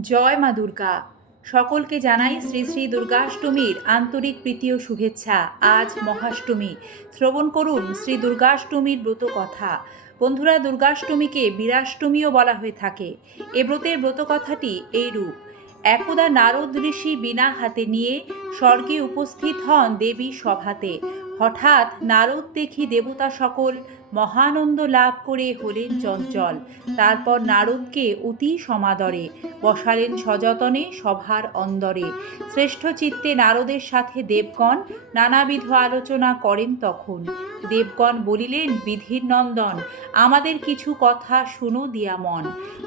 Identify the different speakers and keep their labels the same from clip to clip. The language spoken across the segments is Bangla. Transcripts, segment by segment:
Speaker 1: জয় মা দুর্গা। সকলকে জানাই শ্রী শ্রী দুর্গাষ্টমীর আন্তরিক প্রীতি ও শুভেচ্ছা। আজ মহাষ্টমী। শ্রবণ করুন শ্রী দুর্গাষ্টমীর ব্রত কথা। বন্ধুরা, দুর্গাষ্টমীকে বীরাষ্টমীও বলা হয়ে থাকে। এ ব্রতের ব্রত কথাটি এইরূপ। একদা নারদ ঋষি বিনা হাতে নিয়ে স্বর্গে উপস্থিত হন দেবী সভাতে। হঠাৎ নারদ দেখি দেবতা সকল মহানন্দ লাভ করে হলেন চঞ্চল। তারপর নারদকে অতি সমাদরে বসালেন সযতনে সভার অন্দরে। শ্রেষ্ঠ চিত্তে নারদের সাথে দেবগণ নানাবিধ আলোচনা করেন তখন। দেবগণ বলিলেন, বিধির নন্দন, আমাদের কিছু কথা শুনো দিয়া মন।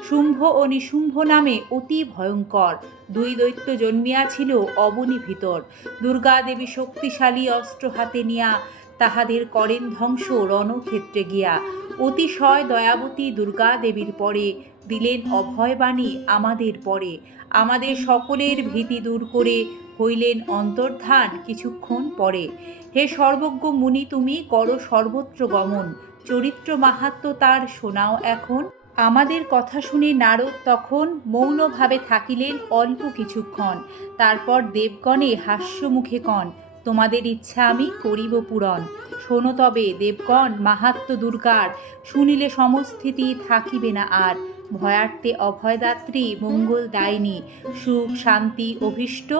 Speaker 1: শুম্ভ ও নিশুম্ভ নামে অতি ভয়ঙ্কর। দুই দৈত্য জন্মিয়াছিল অবনী ভিতর দুর্গা দেবী শক্তিশালী অস্ত্র হাতে নিয়া তাহাদের করেন ধ্বংস রণক্ষেত্রে গিয়া। অতিশয় দয়াবতী দুর্গা দেবীর পরে দিলেন অভয়বাণী আমাদের পরে। আমাদের সকলের ভীতি দূর করে হইলেন অন্তর্ধান কিছুক্ষণ পরে। হে সর্বজ্ঞ মুনি, তুমি করো সর্বত্র গমন। চরিত্র মাহাত্ম তার শোনাও এখন। আমাদের কথা শুনে নারদ তখন মৌনভাবে থাকিলেন অল্প কিছুক্ষণ। তারপর দেবগণে হাস্যমুখে কন তোমাদের ইচ্ছা আমি করিব পূরণ। শোনো তবে, দেবগণ, মাহাত্ম দুর্গার, শুনিলে সমস্থিতি থাকিবে না আর। ভয়ার্থে অভয়দাত্রী, মঙ্গল দায়িনী, সুখ, শান্তি, অভীষ্ট,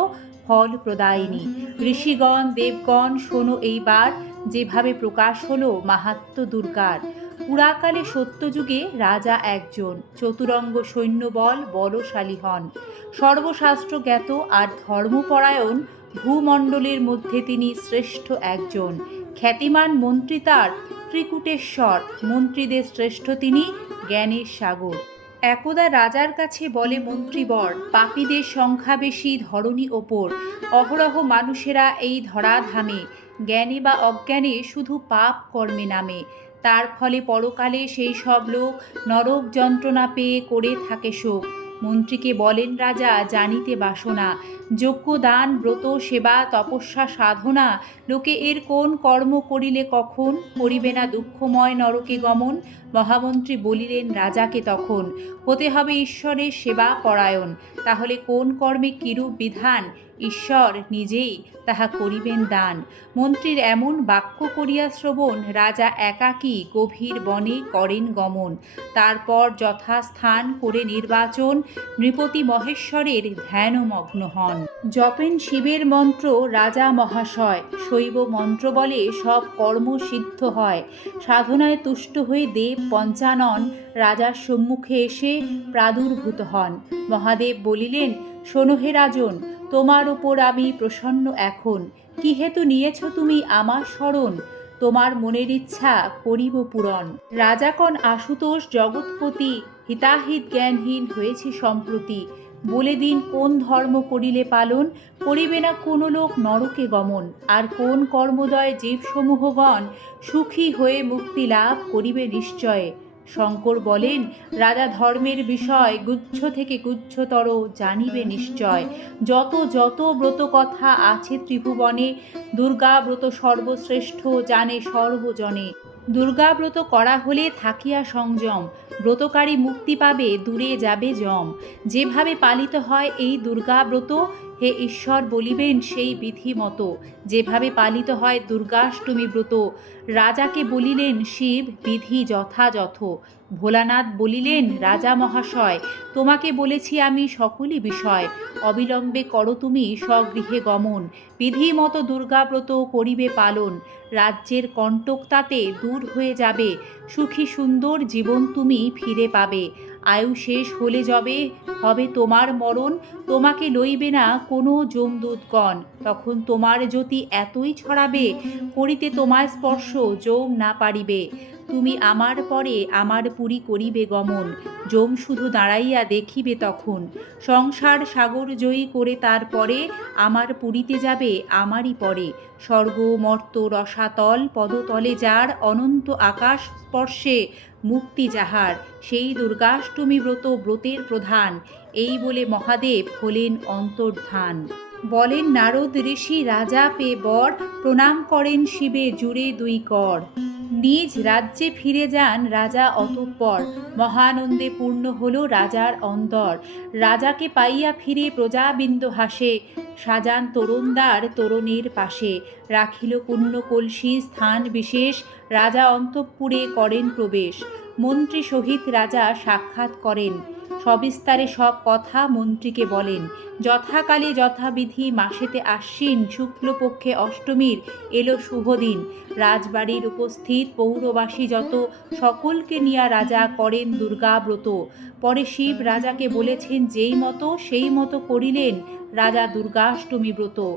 Speaker 1: ফল প্রদায়িনী। ঋষিগণ, দেবগণ, শোনো এইবার, যেভাবে প্রকাশ হলো মাহাত্ম দুর্গার। পুরাকালে সত্যযুগে রাজা একজন, চতুরঙ্গ সৈন্যবল বলশালী হন। সর্বশাস্ত্র জ্ঞাত আর ধর্মপরায়ণ ভূমণ্ডলের মধ্যে তিনি শ্রেষ্ঠ একজন। খ্যাতিমান মন্ত্রী তার ত্রিকুটেশ্বর। মন্ত্রীদের শ্রেষ্ঠ তিনি জ্ঞানের সাগর। একদা রাজার কাছে বলে মন্ত্রীবর, পাপীদের সংখ্যা বেশি ধরণী ওপর। অহরহ মানুষেরা এই ধরাধামে। জ্ঞানে বা অজ্ঞানে শুধু পাপ কর্মে নামে। তার ফলে পরকালে সেই সব লোক নরক যন্ত্রণা পেয়ে করে থাকে শোক। মন্ত্রীকে বলেন, রাজা, জানিতে বাসনা। যোগ্য দান ব্রত, সেবা, তপস্যা, সাধনা। লোকে এর কোন কর্ম করিলে কখন করিবে না দুঃখময় নরকে গমন? মহামন্ত্রী বলিলেন, রাজাকে তখন হতে হবে ঈশ্বরের সেবা পরায়ণ। তাহলে কোন কর্মে কিরূপ বিধান ঈশ্বর নিজেই তাহা করিবেন দান। মন্ত্রীর এমন বাক্য করিয়া শ্রবণ, রাজা একাকী গভীর বনে করেন গমন। তারপর যথাস্থান করে নির্বাচন, নৃপতি মহেশ্বরের ধ্যানমগ্ন হন। জপেন শিবের মন্ত্র, রাজা মহাশয়। শৈব মন্ত্র বলে সব কর্ম সিদ্ধ হয়। সাধনায় তুষ্ট হয়ে দেব পঞ্চানন রাজার সম্মুখে এসে প্রাদুর্ভূত হন। মহাদেব বলিলেন, শোনো হে রাজন, তোমার ওপর আমি প্রসন্ন এখন। কি হেতু নিয়েছ তুমি আমার স্মরণ? তোমার মনের ইচ্ছা করিব পূরণ। রাজাকন আশুতোষ জগৎপতি হিতাহিত জ্ঞানহীন হয়েছে সম্প্রতি। বলে দিন কোন ধর্ম করিলে পালন, করিবে না কোনো লোক নরকে গমন। আর কোন কর্মদয় জীবসমূহগণ সুখী হয়ে মুক্তি লাভ করিবে নিশ্চয়ে? শঙ্কর বলেন, রাজা ধর্মের বিষয় গুচ্ছ থেকে গুচ্ছতর জানিবে নিশ্চয়। যত যত ব্রত কথা আছে ত্রিভুবনে, দুর্গা ব্রত সর্বশ্রেষ্ঠ জানে সর্বজনে। দুর্গাব্রত করা হলে থাকিয়া সংযম, ব্রতকারী মুক্তি পাবে, দূরে যাবে জম যেভাবে পালিত হয় এই দুর্গাব্রত হে ঈশ্বর বলিবেন সেই বিধি মতো। যেভাবে পালিত হয় দুর্গাষ্টমী ব্রত, রাজাকে বলিলেন শিব, বিধি যথাযথ। ভোলানাথ বলিলেন, রাজা মহাশয়, তোমাকে বলেছি আমি সকলই বিষয়। অবিলম্বে করো তুমি স্বগৃহে গমন। বিধি মতো দুর্গাব্রত করিবে পালন। রাজ্যের কণ্টক তাতে দূর হয়ে যাবে। সুখী সুন্দর জীবন তুমি ফিরে পাবে। আয়ু শেষ হলে যবে হবে তোমার মরণ, তোমাকে লইবে না কোনো যমদূতগণ। তখন তোমার জ্যোতি এতই ছড়াবে, করিতে তোমার স্পর্শ যৌম না পারিবে। তুমি আমার পরে আমার পুরী করিবে গমন। যম শুধু দাঁড়াইয়া দেখিবে তখন। সংসার সাগর জয়ী করে তারপরে আমার পুরীতে যাবে আমারই পরে। স্বর্গ, মর্ত, রসাতল, পদতলে যার অনন্ত আকাশ স্পর্শে মুক্তি যাহার, সেই দুর্গাষ্টমী ব্রত ব্রতের প্রধান। এই বলে মহাদেব হলেন অন্তর্ধান। বলেন, নারদ ঋষি রাজা পে বর প্রণাম করেন শিবে জুড়ে দুই কর। নিজ রাজ্যে ফিরে যান রাজা অতঃপর। মহানন্দে পূর্ণ হল রাজার অন্তর। রাজাকে পাইয়া ফিরে প্রজাবিন্দ হাসে। সাজান তরুণদার তরুণীর পাশে। রাখিল পুণ্য কলসি স্থান বিশেষ। রাজা অন্তঃপুরে করেন প্রবেশ। মন্ত্রী সহিত রাজা সাক্ষাৎ করেন। সবিস্তারে সব কথা মন্ত্রীকে বলেন। যথাকালে যথাবিধি মাসেতে আশ্বিন, শুক্লপক্ষে অষ্টমীর এলো শুভদিন রাজবাড়ির উপস্থিত পৌরবাসী যত, সকলকে নিয়া রাজা করেন দুর্গাব্রত পরে শিব রাজাকে বলেছেন, যেই মতো, সেই মতো করিলেন রাজা দুর্গাষ্টমী ব্রত।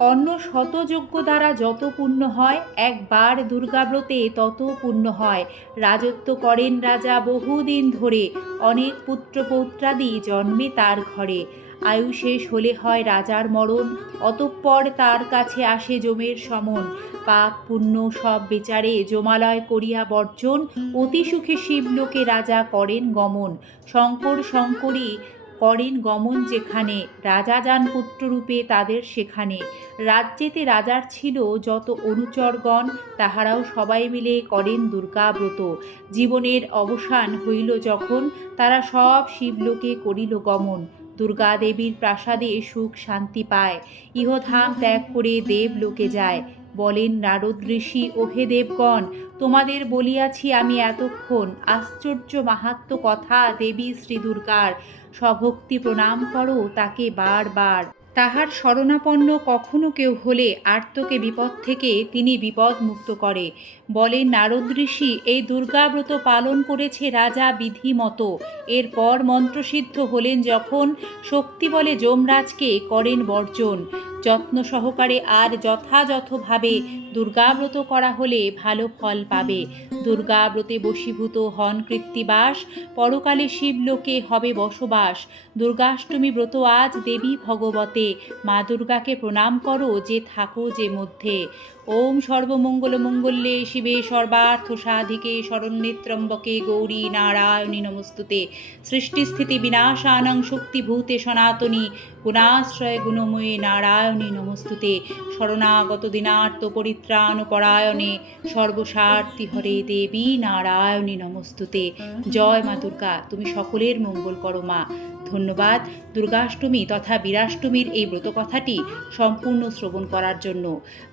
Speaker 1: অন্য শতযজ্ঞ দ্বারা যত পুণ্য হয়, একবার দুর্গাব্রতে তত পুণ্য হয়। রাজত্ব করেন রাজা বহুদিন ধরে, অনেক পুত্র পৌত্রাদি জন্মে তার ঘরে। আয়ু শেষ হলে হয় রাজার মরণ, অতঃপর তার কাছে আসে জমের সমন। পাপ, পুণ্য সব বিচারে জমালয় করিয়া বর্জন, অতি সুখে শিবলোকে রাজা করেন গমন। শঙ্কর শঙ্করী করেন গমন যেখানে, রাজা যান পুত্ররূপে তাদের সেখানে। রাজ্যেতে রাজার ছিল যত অনুচরগণ, তাহারাও সবাই মিলে করেন দুর্গাব্রত। জীবনের অবসান হইল যখন তারা সব শিবলোকে করিল গমন। দুর্গা দেবীর প্রাসাদে সুখ শান্তি পায়। ইহধাম ত্যাগ করে দেবলোকে যায়। বলেন, নারদ ঋষি, ওহে দেবগণ, তোমাদের বলিয়াছি আমি এতক্ষণ। আশ্চর্য মাহাত্ম কথা দেবী শ্রী দুর্গার সভক্তি প্রণাম করো তাকে বারবার। তাহার শরণাপন্ন কখনো কেউ হলে আর্তকে বিপদ থেকে তিনি বিপদ মুক্ত করে। বলে, নারদ ঋষি, এই দুর্গাব্রত পালন করেছে রাজা বিধি মতো এরপর মন্ত্রসিদ্ধ হলেন যখন শক্তি বলে যমরাজকে করেন বর্জন। যত্ন সহকারে আর যথাযথভাবে দুর্গাব্রত করা হলে ভালো ফল পাবে। দুর্গাব্রতে বশীভূত হন কৃত্তিবাস, পরকালে শিবলোকে হবে বসবাস। দুর্গাষ্টমী ব্রত আজ দেবী ভগবতে। মা দুর্গাকে প্রণাম করো যে থাকো যে মধ্যে। ওম সর্বমঙ্গল মঙ্গলে শিবে সর্বার্থ সাধিকে শরণ্যেত্রম্বকে গৌরী নারায়ণী নমস্তুতে। সৃষ্টিস্থিতি বিনাশানং শক্তিভূতে সনাতনী, গুণাশ্রয় গুণময়ী নারায়ণী নমস্তুতে। শরণাগত দিনার্ত পরিত্রাণ পরায়ণে সর্বস্বার্থী হরে দেবী নারায়ণী নমস্তুতে। জয় মা দুর্গা তুমি সকলের মঙ্গল করো মা। ধন্যবাদ। দুর্গাষ্টমী তথা বীরাষ্টমীর এই ব্রতকথাটি সম্পূর্ণ শ্রবণ করার জন্য।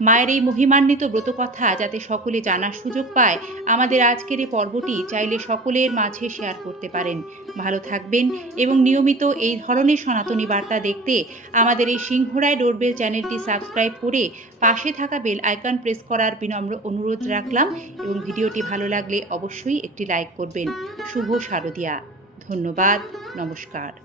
Speaker 1: মায়ের এই মহিমান্বিত ব্রতকথা যাতে সকলে জানার সুযোগ পায়, আমাদের আজকের এই পর্বটি চাইলে সকলের মাঝে শেয়ার করতে পারেন। ভালো থাকবেন এবং নিয়মিত এই ধরনের সনাতনী বার্তা দেখতে আমাদের এই সিংহরায় ডোরবেল চ্যানেলটি সাবস্ক্রাইব করে পাশে থাকা বেল আইকন প্রেস করার বিনম্র অনুরোধ রাখলাম এবং ভিডিওটি ভালো লাগলে অবশ্যই একটি লাইক করবেন। শুভ শারদিয়া। ধন্যবাদ। নমস্কার।